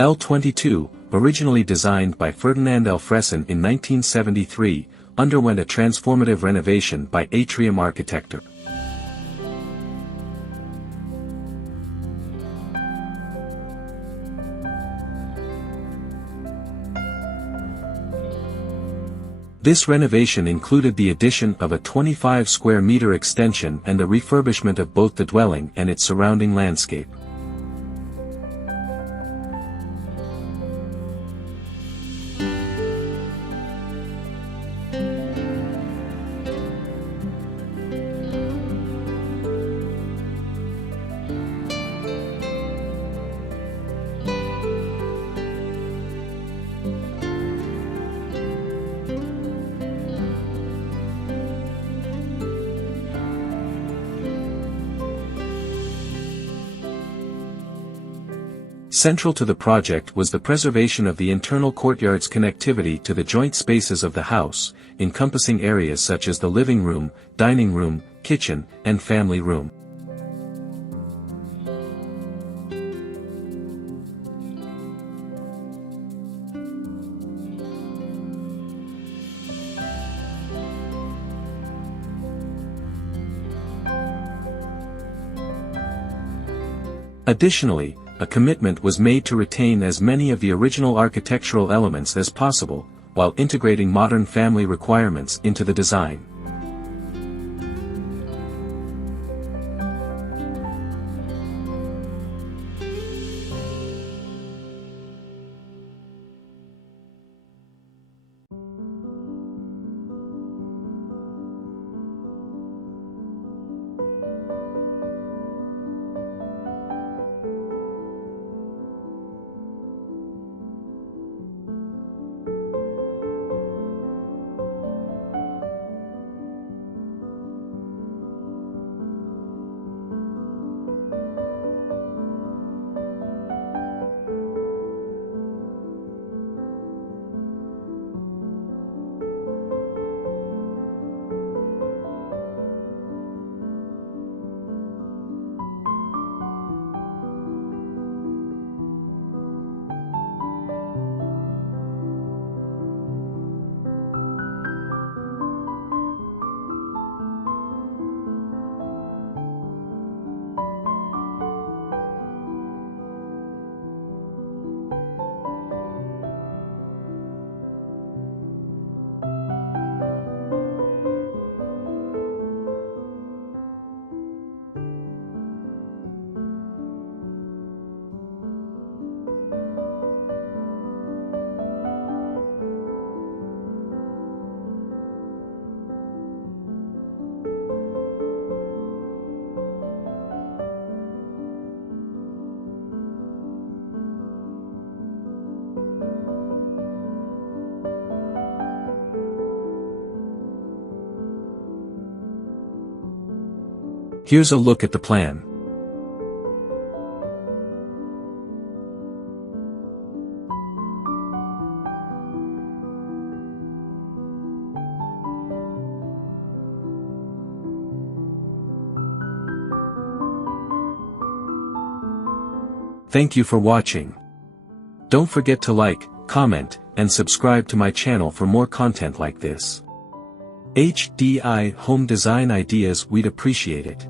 L22, originally designed by Ferdinand Alfreðsson in 1973, underwent a transformative renovation by Atrium Arkitektar. This renovation included the addition of a 25 square meter extension and a refurbishment of both the dwelling and its surrounding landscape. Central to the project was the preservation of the internal courtyard's connectivity to the joint spaces of the house, encompassing areas such as the living room, dining room, kitchen, and family room. Additionally, a commitment was made to retain as many of the original architectural elements as possible, while integrating modern family requirements into the design. Here's a look at the plan. Thank you for watching. Don't forget to like, comment, and subscribe to my channel for more content like this. HDI Home Design Ideas, we'd appreciate it.